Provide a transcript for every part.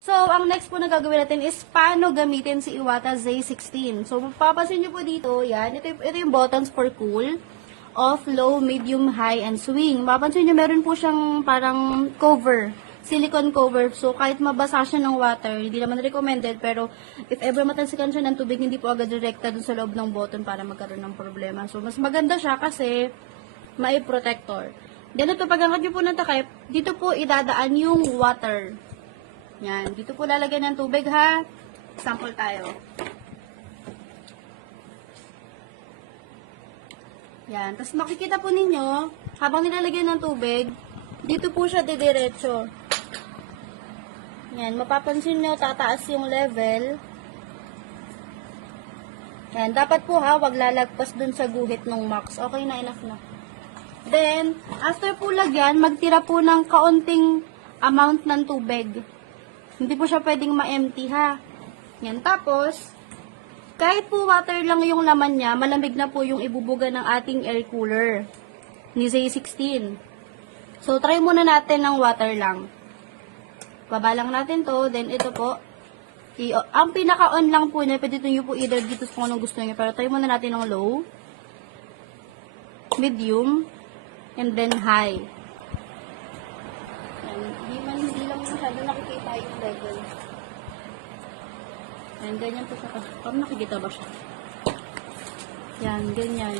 So, ang next po na gagawin natin is paano gamitin si Iwata Z16. So, papapansin nyo po dito, yan, ito, ito yung buttons for cool, off, low, medium, high, and swing. Mapapansin nyo, meron po siyang parang cover, silicone cover. So, kahit mabasa siya ng water, hindi naman recommended, pero if ever matansikan siya ng tubig, hindi po agad direkta dun sa loob ng button para magkaroon ng problema. So, mas maganda siya kasi may protector. Then, ito, pag angat nyo po ng takip, dito po idadaan yung water. Yan. Dito po lalagyan ng tubig ha. Sample tayo. Yan. Tapos makikita po ninyo, habang nilalagyan ng tubig, dito po siya didiretso. Yan. Mapapansin nyo, tataas yung level. Yan. Dapat po ha, wag lalagpas dun sa guhit ng max. Okay na, enough na. Then, after po lagyan, magtira po ng kaunting amount ng tubig. Hindi po siya pwedeng ma-empty ha. Yan. Tapos, kahit po water lang yung laman niya, malamig na po yung ibubuga ng ating air cooler ni Z16. So, try muna natin ng water lang. Baba natin to. Then, ito po. I ang pinaka-on lang po niya, pwede nyo po either dito kung anong gusto niyo. Pero try muna natin ng low, medium, and then high. Yan. Hindi man, hindi lang masyado nakikita yung level. Yan, ganyan po siya. Parang nakikita ba siya? Yan, ganyan.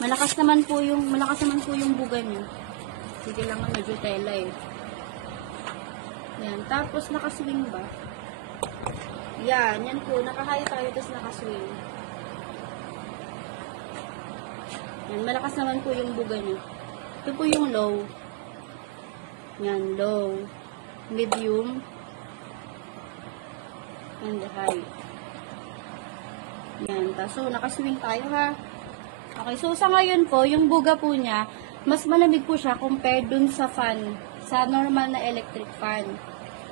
Malakas naman po yung, malakas naman po yung buga niya. Lang nga, medyo tela eh. Yan, tapos nakaswing ba? Yan, yan po, naka-high tayo, tapos nakaswing. Yan, malakas naman po yung buga niya. Ito po yung low. Yan, low. Medium. And high. Yan. So, nakaswing tayo ha. Okay, so sa ngayon po, yung buga po niya, mas malamig po siya compared dun sa fan, sa normal na electric fan.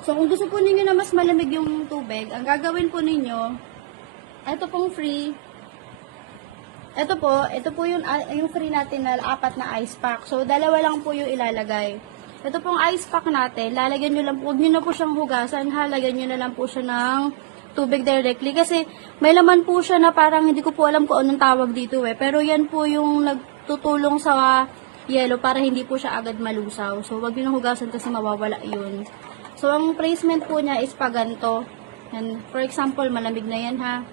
So, kung gusto po ninyo na mas malamig yung tubig, ang gagawin po ninyo, ito pong free, ito po, ito po yung, ah, yung free natin na apat na ice pack. So, dalawa lang po yung ilalagay. Ito pong ice pack natin, lalagyan nyo lang po, huwag nyo na po siyang hugasan, ha, lagyan nyo na lang po siya ng tubig directly. Kasi, may laman po siya na parang hindi ko po alam kung anong tawag dito eh. Pero yan po yung nagtutulong sa yellow para hindi po siya agad malusaw. So, huwag nyo na hugasan kasi mawawala yun. So, ang placement po niya is pa ganito. Yan. For example, malamig na yan ha.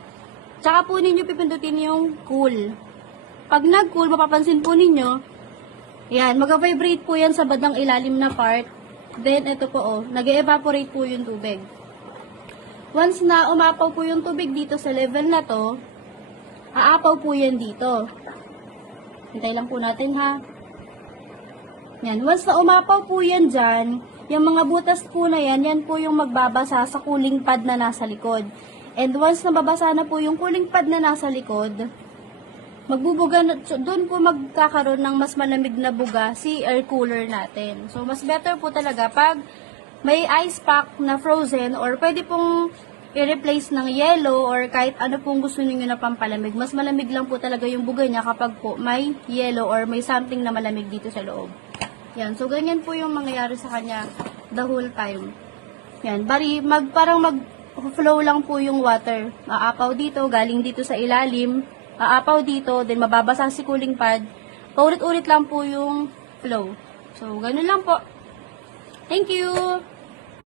Tsaka po ninyo pipindutin yung cool. Pag nag-cool, mapapansin po ninyo, yan, mag-vibrate po yan sa bandang ilalim na part. Then, ito po oh, nag evaporate po yung tubig. Once na umapaw po yung tubig dito sa level na to, aapaw po yan dito. Hintay lang po natin ha. Yan, once na umapaw po yan dyan, yung mga butas po na yan, yan po yung magbabasa sa cooling pad na nasa likod. And once na babasa na po yung cooling pad na nasa likod, magbubuga na, so, doon po magkakaroon ng mas malamig na buga si air cooler natin. So, mas better po talaga pag may ice pack na frozen or pwede pong i-replace ng yellow or kahit ano pong gusto niyo na pampalamig. Mas malamig lang po talaga yung buga niya kapag po may yellow or may something na malamig dito sa loob. Yan. So, ganyan po yung mangyayari sa kanya the whole time. Yan. Bari, mag, parang mag flow lang po yung water. Aapaw dito, galing dito sa ilalim. Aapaw dito, then mababasa si cooling pad. Paulit-ulit lang po yung flow. So, ganun lang po. Thank you!